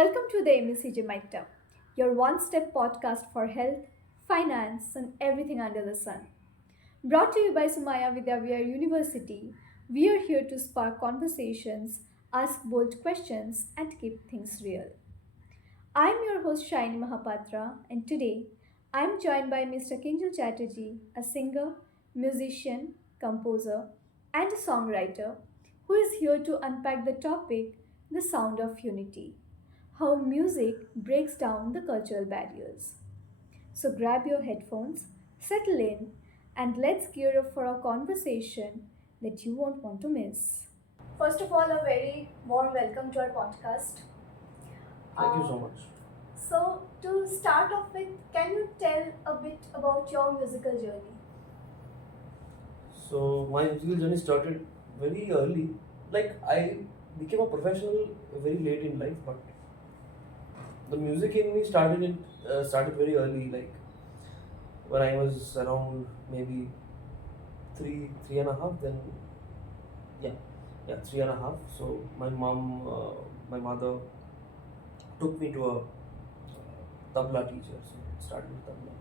Welcome to the MACJ your one step podcast for health, finance, and everything under the sun. Brought to you by Sumaya Vidyavihar University, we are here to spark conversations, ask bold questions, and keep things real. I'm your host Shayani Mahapatra, and today I'm joined by Mr. Kinjal Chatterjee, a singer, musician, composer, and a songwriter who is here to unpack the topic the sound of unity, how music breaks down the cultural barriers. So grab your headphones, settle in, and let's gear up for a conversation that you won't want to miss. First of all, a very warm welcome to our podcast. Thank you so much. So, to start off with, can you tell a bit about your musical journey? So my musical journey started very early. Like I became a professional very late in life, but the music in me started very early. Like when I was around maybe three and a half. Then yeah, yeah, 3.5. So my mother took me to a tabla teacher. So it started with tabla,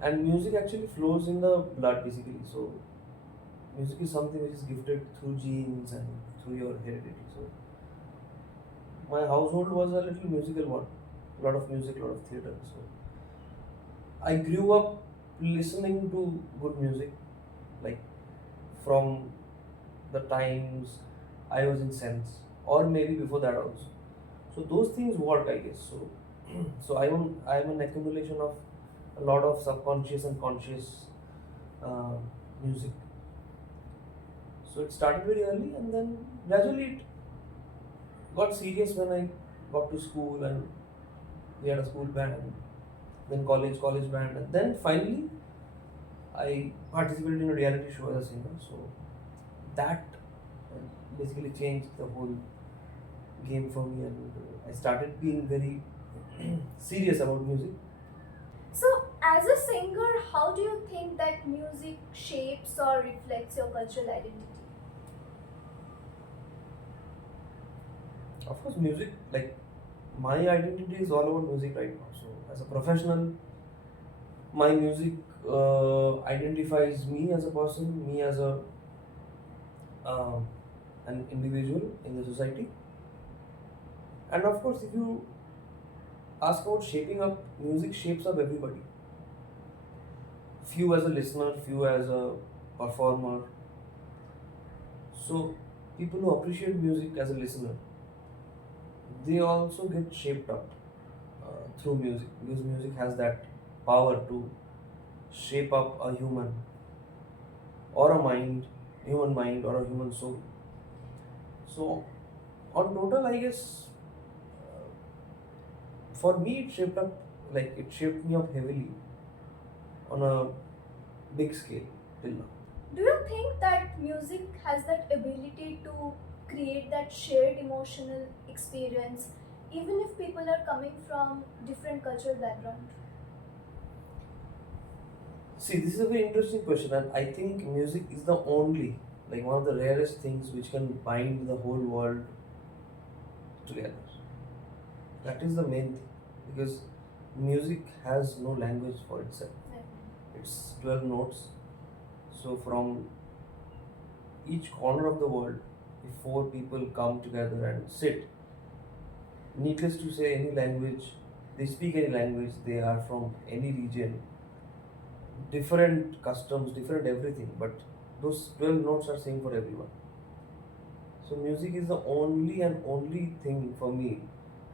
and music actually flows in the blood basically. So music is something which is gifted through genes and through your heredity. So my household was a little musical one, a lot of music, a lot of theatre. So I grew up listening to good music, like from the times I was in sense, or maybe before that also. So those things work, I guess. So so I'm an accumulation of a lot of subconscious and conscious uh, music. So it started very early, and then gradually it got serious when I got to school, and we had a school band, then college band, and then finally I participated in a reality show as a singer. So that basically changed the whole game for me, and I started being very serious about music. So, as a singer, how do you think that music shapes or reflects your cultural identity? Of course, music, like my identity is all about music right now. So as a professional, my music identifies me as a person, me as a um, an individual in the society. And of course, if you ask about shaping up, music shapes up everybody. Few as a listener, few as a performer. So people who appreciate music as a listener, they also get shaped up through music, because music has that power to shape up a human or a mind, human mind or a human soul. So on total, I guess for me it shaped up, like it shaped me up heavily on a big scale till now. Do you think that music has that ability to create that shared emotional experience even if people are coming from different cultural background? See, this is a very interesting question, and I think music is the only, like one of the rarest things which can bind the whole world together. That is the main thing, because music has no language for itself. It's 12 notes. So from each corner of the world, if four people come together and sit, needless to say, any language, they speak any language, they are from any region, different customs, different everything, but those 12 notes are same for everyone. So music is the only and only thing for me,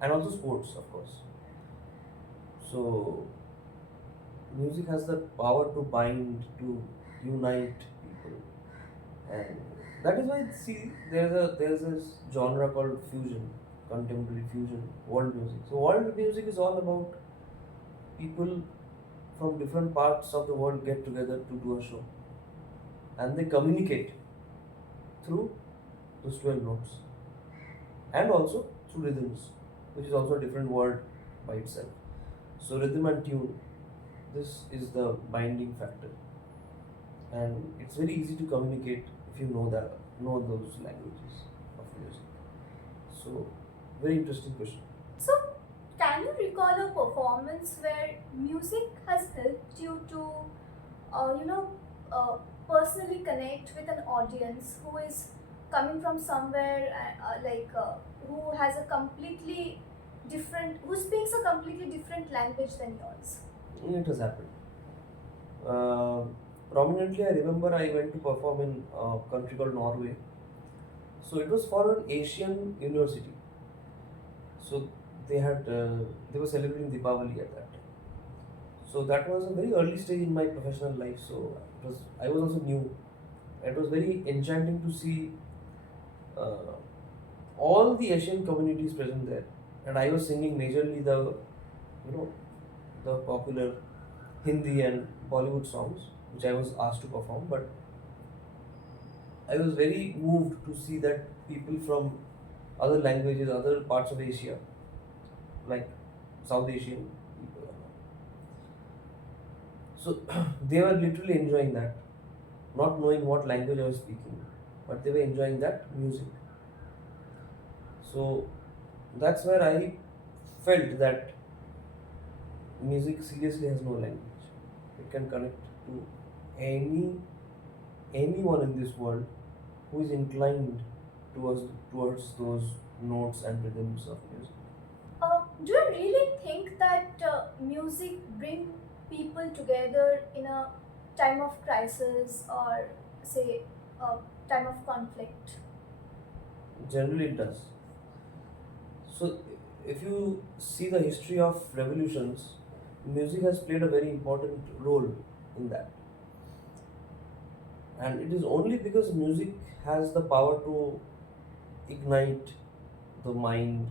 and also sports, of course. So music has the power to bind, to unite people, and that is why, see, there's this genre called fusion, contemporary fusion, world music. So world music is all about people from different parts of the world get together to do a show, and they communicate through those 12 notes, and also through rhythms, which is also a different word by itself. So rhythm and tune, this is the binding factor, and it's very easy to communicate if you know those languages of music. So Very interesting question. So, can you recall a performance where music has helped you to, uh, you know, uh, personally connect with an audience who is coming from somewhere, who has a completely who speaks a completely different language than yours? It has happened. Uh, Prominently, I remember I went to perform in a country called Norway. So it was for an Asian university. So they were celebrating Deepavali at that time. So that was a very early stage in my professional life. So I was also new. It was very enchanting to see uh, all the Asian communities present there, and I was singing majorly you know the popular Hindi and Bollywood songs which I was asked to perform. But I was very moved to see that people from other languages, other parts of Asia, like South Asian people, so they were literally enjoying that, not knowing what language I was speaking, but they were enjoying that music. So that's where I felt that music seriously has no language. It can connect to any anyone in this world who is inclined towards towards those notes and rhythms of music. Do you really think that music bring people together in a time of crisis or say a time of conflict? Generally, it does. So, if you see the history of revolutions, music has played a very important role in that. And it is only because music has the power to ignite the mind,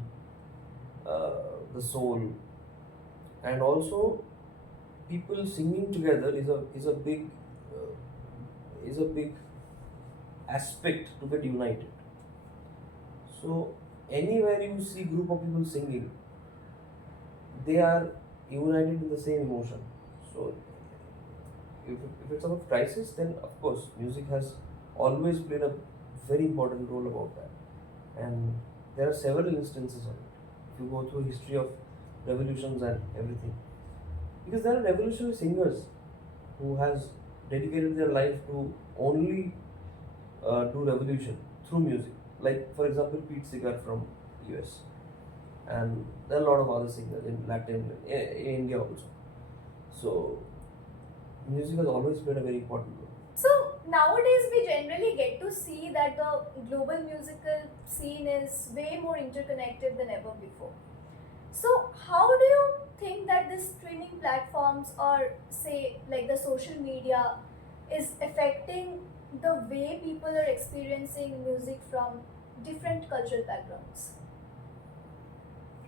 the soul, and also people singing together uh, is a big aspect to get united. So anywhere you see group of people singing, they are united in the same emotion. So if it's about crisis, then of course music has always played a very important role about that. And there are several instances of it. If you go through history of revolutions and everything, because there are revolutionary singers who has dedicated their life to only do revolution through music. Like for example, Pete Seeger from US, and there are a lot of other singers in in India also. So music has always played a very important role. So nowadays we generally get to see that the global musical scene is way more interconnected than ever before. So how do you think that this streaming platforms or say like the social media is affecting the way people are experiencing music from different cultural backgrounds?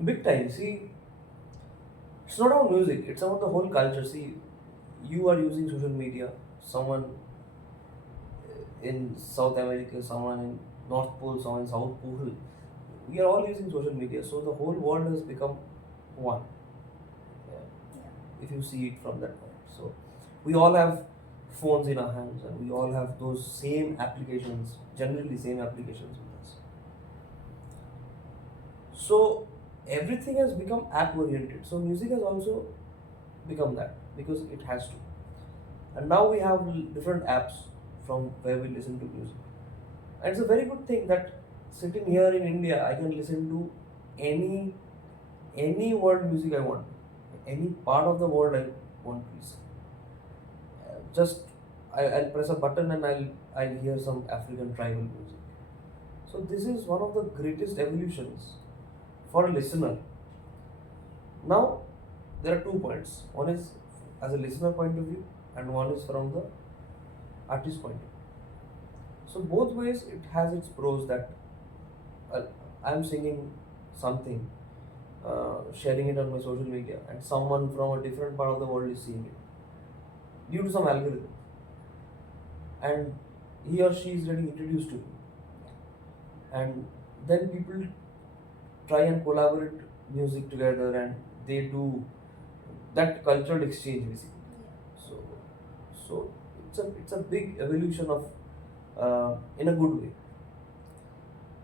Big time. See, it's not about music, it's about the whole culture. See, you are using social media, someone in South America, someone in North Pole, someone in South Pole. We are all using social media, so the whole world has become one. Yeah. If you see it from that point. So we all have phones in our hands and we all have those same applications, generally same applications with us. So everything has become app oriented. So music has also become that because it has to. And now we have different apps from where we listen to music. And it's a very good thing that sitting here in India, I can listen to any any world music I want, any part of the world I want to listen. Just I'll press a button and I'll hear some African tribal music. So this is one of the greatest evolutions for a listener. Now there are 2 points. One is as a listener point of view, and one is from the artist point of view. So both ways it has its pros that uh, I'm singing something, sharing it on my social media, and someone from a different part of the world is seeing it due to some algorithm, and he or she is getting introduced to it, and then people try and collaborate music together, and they do that cultural exchange basically. So, so it's a big evolution of in a good way.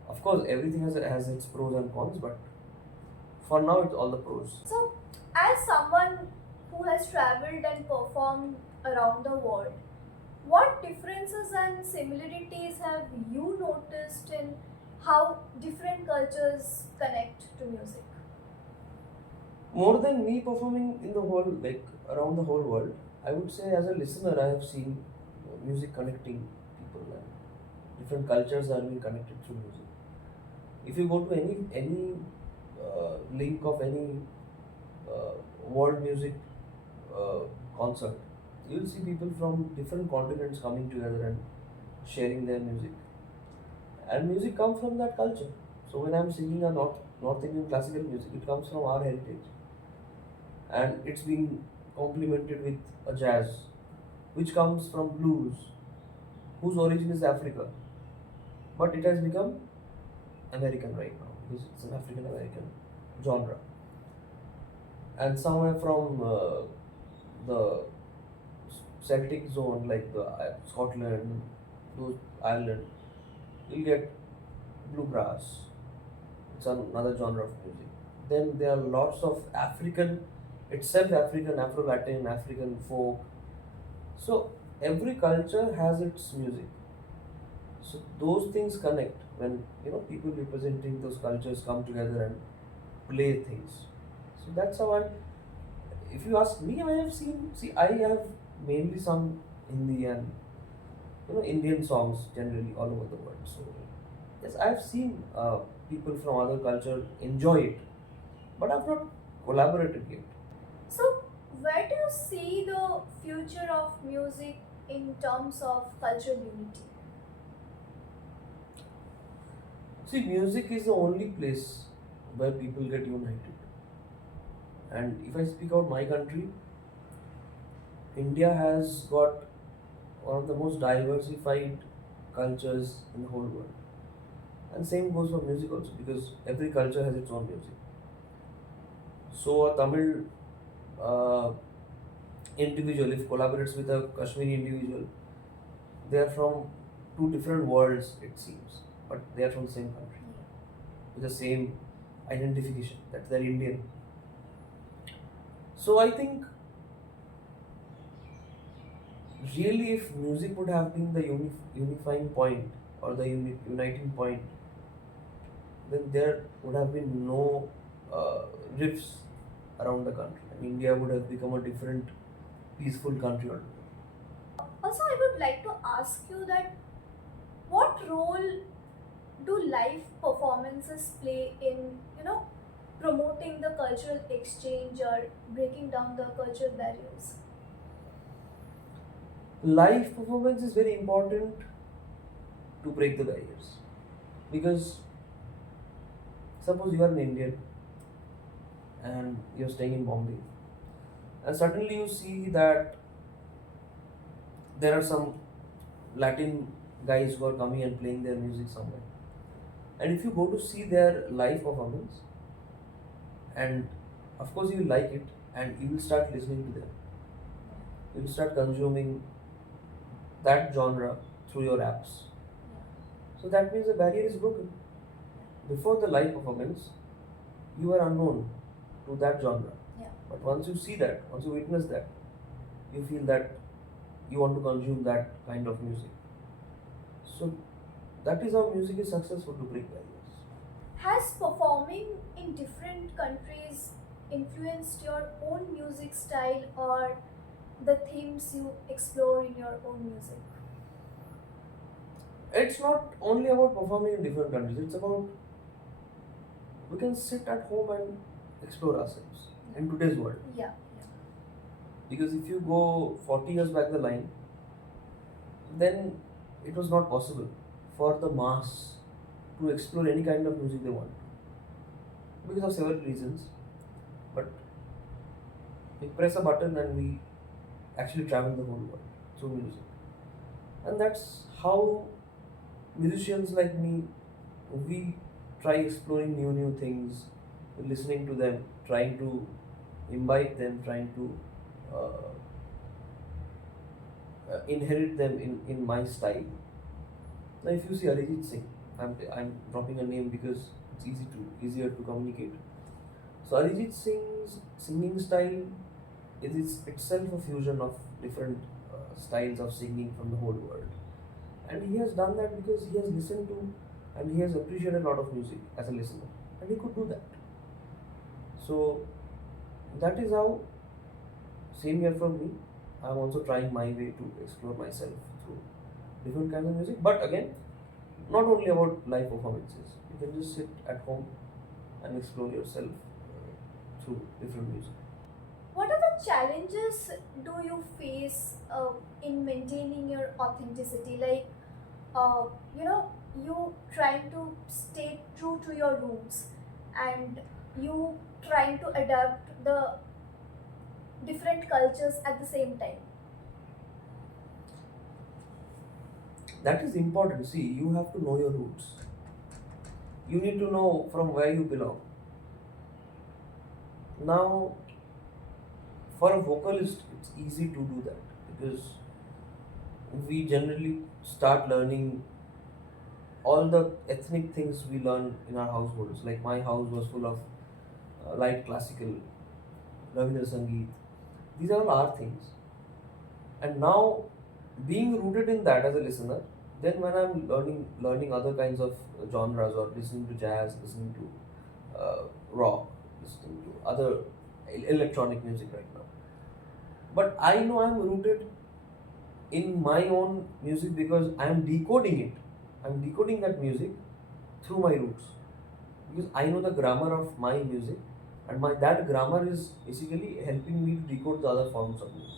Of Of course, everything has its pros and cons, but for now, it's all the pros. So, as someone who has traveled and performed around the world, what differences and similarities have you noticed in how different cultures connect to music? More than me performing in the whole, like around the whole world, I would say as a listener, I have seen music connecting people, and different cultures are being connected through music. If you go to any link of any world music uh, concert, you'll see people from different continents coming together and sharing their music. And music comes from that culture. So when I'm singing a North Indian classical music, it comes from our heritage, and it's being complemented with a jazz, which comes from blues, whose origin is Africa, but it has become American right now because it's an African American genre. And somewhere from the Celtic zone, like the Scotland, those Ireland, you'll get bluegrass. It's another genre of music. Then there are lots of African, itself African, Afro Latin, African folk. So every culture has its music. So those things connect when people representing those cultures come together and play things. So that's how I. If you ask me, I have seen. See, I have mainly sung Hindi and Indian songs generally all over the world. So yes, I have seen people from other culture enjoy it, but I've not collaborated yet. So, where do you see the future of music in terms of cultural unity? See, music is the only place where people get united. And if I speak out my country, India has got one of the most diversified cultures in the whole world. And same goes for music also because every culture has its own music. So a Tamil uh, individual, if collaborates with a Kashmiri individual, they are from two different worlds, it seems, but they are from the same country with the same identification that they're Indian. So I think really, if music would have been the unifying point or the uniting point, then there would have been no uh, rifts around the country, and India would have become a different, peaceful country altogether. Also, I would like to ask you that what role do live performances play in, promoting the cultural exchange or breaking down the cultural barriers? Live performance is very important to break the barriers because suppose you are an Indian and you're staying in Bombay, and suddenly you see that there are some Latin guys who are coming and playing their music somewhere. And if you go to see their live performance, and of course you will like it, and you will start listening to them, you will start consuming that genre through your apps. So that means the barrier is broken. Before the live performance, you are unknown to that genre. Yeah. But once you see that, once you witness that, you feel that you want to consume that kind of music. So that is how music is successful to break barriers. Has performing in different countries influenced your own music style or the themes you explore in your own music? It's not only about performing in different countries, it's about we can sit at home and explore ourselves in today's world. Yeah. Because if you go 40 years back the line, then it was not possible for the mass to explore any kind of music they want because of several reasons. But we press a button and we actually travel the whole world through music. And that's how musicians like me, we try exploring new things, listening to them, trying to imbibe them, trying to uh, inherit them in my style. Now, if you see Arijit Singh, I'm dropping a name because it's easier to communicate. So Arijit Singh's singing style is itself a fusion of different styles of singing from the whole world, and he has done that because he has listened to and he has appreciated a lot of music as a listener, and he could do that. So that is how, same here from me, I'm also trying my way to explore myself through different kinds of music. But again, not only about live performances. You can just sit at home and explore yourself through different music. What are the challenges do you face in maintaining your authenticity? Like, uh, you know, you trying to stay true to your roots and you trying to adapt the different cultures at the same time. That is important. See, you have to know your roots. You need to know from where you belong. Now, for a vocalist, it's easy to do that because we generally start learning all the ethnic things we learn in our households. Like my house was full of light classical, Ravindra Sangeet. These are all our things. And now, being rooted in that as a listener, then when I'm learning other kinds of genres or listening to jazz, listening to rock, listening to other electronic music right now. But I know I'm rooted in my own music because I'm decoding it. I'm decoding that music through my roots because I know the grammar of my music, and my that grammar is basically helping me to decode the other forms of music.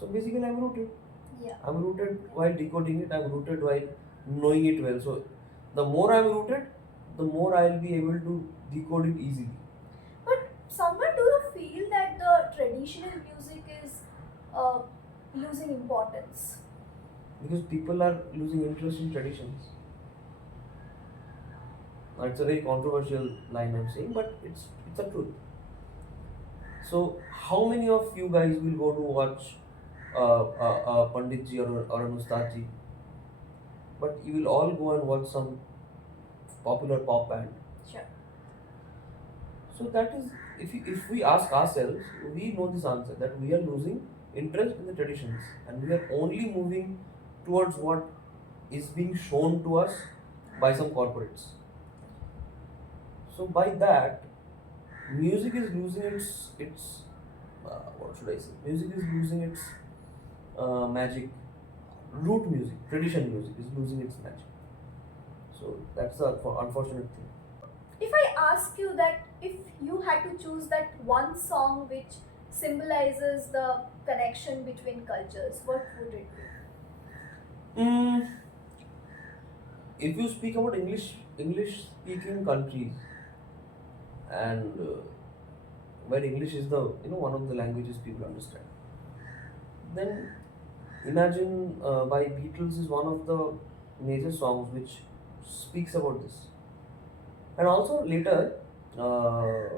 So basically, I'm rooted. Yeah. I'm rooted while decoding it. I'm rooted while knowing it well. So the more I'm rooted, the more I'll be able to decode it easily. But somewhere do you feel that the traditional music is uh, losing importance? Because people are losing interest in traditions. Now, it's a very controversial line I'm saying, but it's a truth. So how many of you guys will go to watch Pandit ji or an Ustad ji? But you will all go and watch some popular pop band. Sure. So that is, if we ask ourselves, we know this answer that we are losing interest in the traditions and we are only moving towards what is being shown to us by some corporates. So by that, music is losing its what should I say? Music is losing its magic. Root music, tradition music is losing its magic. So that's the unfortunate thing. If I ask you that if you had to choose that one song which symbolizes the connection between cultures, what would it be? If you speak about English speaking countries, and where English is the one of the languages people understand, then Imagine by Beatles is one of the major songs which speaks about this. And also later, there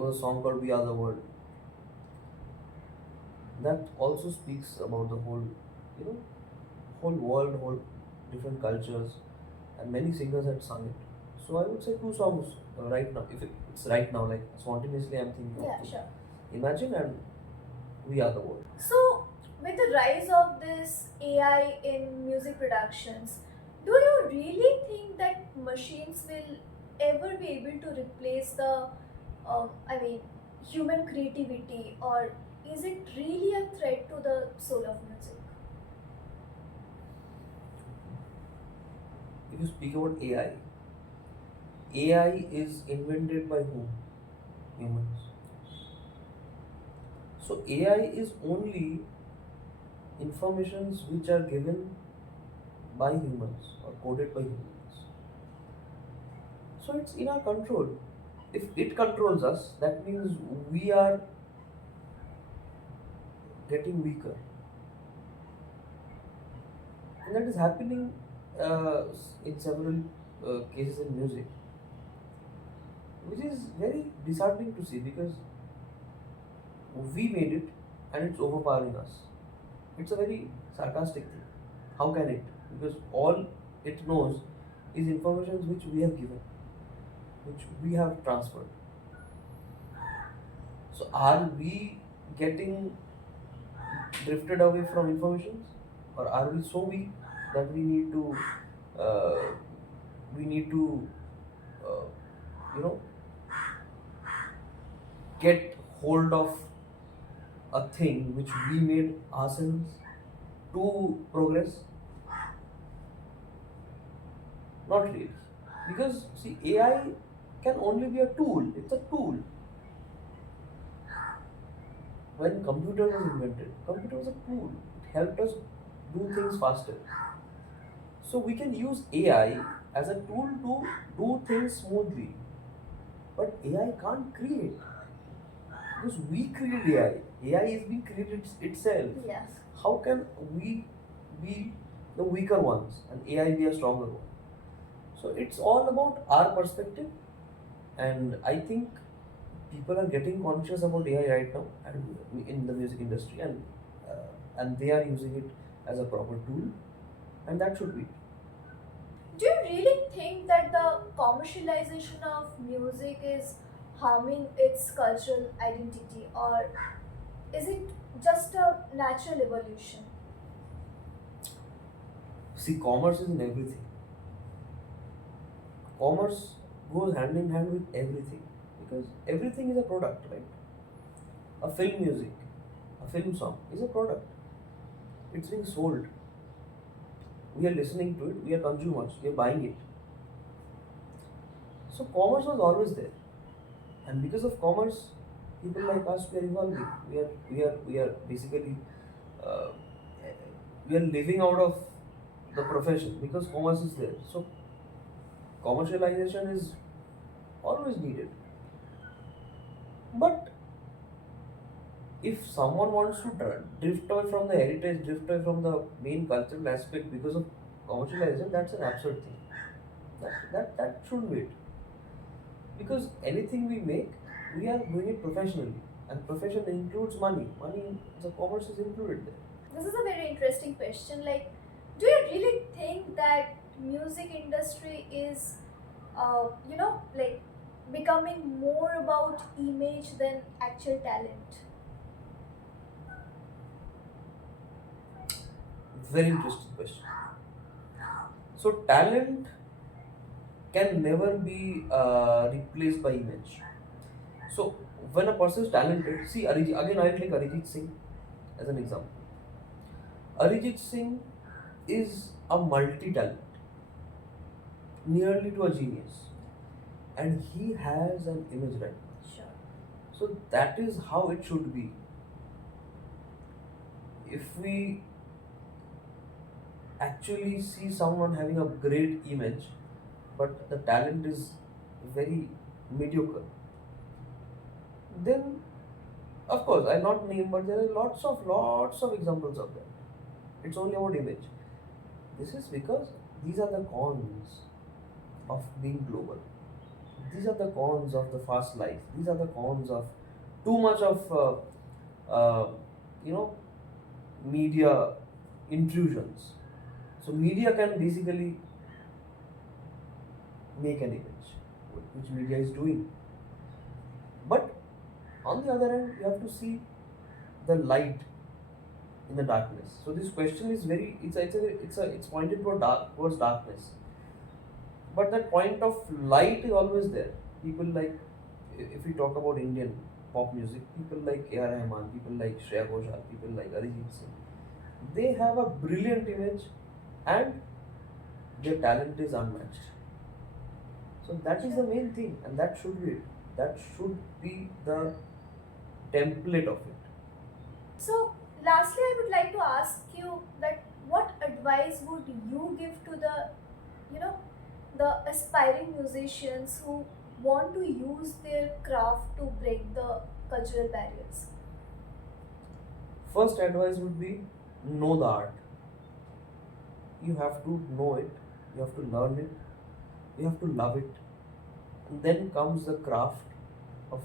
was a song called "We Are the World" that also speaks about the whole, you know, whole world, whole different cultures, and many singers had sung it. So I would say two songs right now. If it's right now, like spontaneously, I'm thinking Yeah, of two. sure. Imagine and "We Are the World." So, with the rise of this AI in music productions, do you really think that machines will ever be able to replace the, I mean, human creativity, or is it really a threat to the soul of music? If you speak about AI is invented by whom? Humans. So AI is only informations which are given by humans or coded by humans. So it's in our control. If it controls us, that means we are getting weaker. And that is happening in several cases in music, which is very disheartening to see because we made it and it's overpowering us. It's a very sarcastic thing. How can it? Because all it knows is information which we have given, which we have transferred. So are we getting drifted away from information, or are we so weak that uh, we need to uh, you know get hold of a thing which we made ourselves to progress? Not really, because see, AI can only be a tool. It's a tool. When computer was invented, computer was a tool. It helped us do things faster. So we can use AI as a tool to do things smoothly. But AI can't create, because we create AI. AI is being created itself. Yes. How can we be the weaker ones and AI be a stronger one? So it's all about our perspective, and I think people are getting conscious about AI right now and in the music industry, and they are using it as a proper tool, and that should be. Do you really think that the commercialization of music is harming its cultural identity, or is it just a natural evolution? See, commerce is in everything. Commerce goes hand in hand with everything, because everything is a product, right? A film music, a film song is a product. It's being sold. We are listening to it. We are consumers. We are buying it. So commerce was always there, and because of commerce, people like us, we are evolving. We are basically uh, we are living out of the profession because commerce is there. So commercialization is always needed. But if someone wants to drift away from the heritage, drift away from the main cultural aspect because of commercialization, that's an absurd thing. That shouldn't be it. Because anything we make, we are doing it professionally, and profession includes money. Money, the commerce is included there. This is a very interesting question. Like, do you really think that music industry is, like becoming more about image than actual talent? Very interesting question. So talent can never be replaced by image. So when a person is talented, see again I'll take Arijit Singh as an example. Arijit Singh is a multi-talent, nearly to a genius, and he has an image right now. Sure. So that is how it should be. If we actually see someone having a great image, but the talent is very mediocre, then of course I'll not name, but there are lots of examples of that. It's only about image. This is because these are the cons of being global. These are the cons of the fast life. These are the cons of too much of you know media intrusions. So media can basically make an image, which media is doing. But on the other hand, you have to see the light in the darkness. So this question is very it's pointed towards darkness. But that point of light is always there. People like, if we talk about Indian pop music, people like A.R. Rahman, people like Shreya Ghoshal, people like Arijit Singh. They have a brilliant image, and their talent is unmatched. So that is the main thing, and that should be the template of it. So, lastly, I would like to ask you that what advice would you give to you know, the aspiring musicians who want to use their craft to break the cultural barriers? First advice would be, know the art. You have to know it, you have to learn it, you have to love it. And then comes the craft of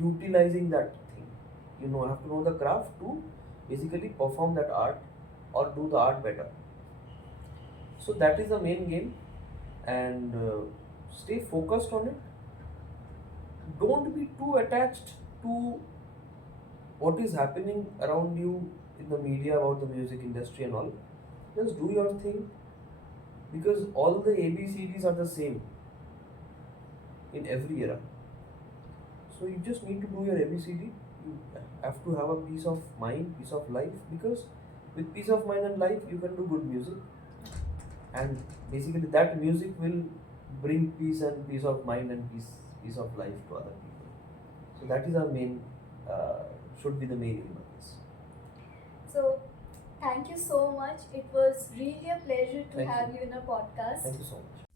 utilizing that thing. You have to know the craft to basically perform that art or do the art better. So that is the main game, and stay focused on it. Don't be too attached to what is happening around you in the media about the music industry and all. Just do your thing, because all the ABCDs are the same in every era. So you just need to do your ABCD. You have to have a peace of mind, peace of life, because with peace of mind and life, you can do good music, and basically that music will bring peace and peace of mind and peace of life to other people. So that is our main, uh, should be the main aim of this. So, thank you so much. It was really a pleasure to Thank have you. you in a podcast. Thank you so much.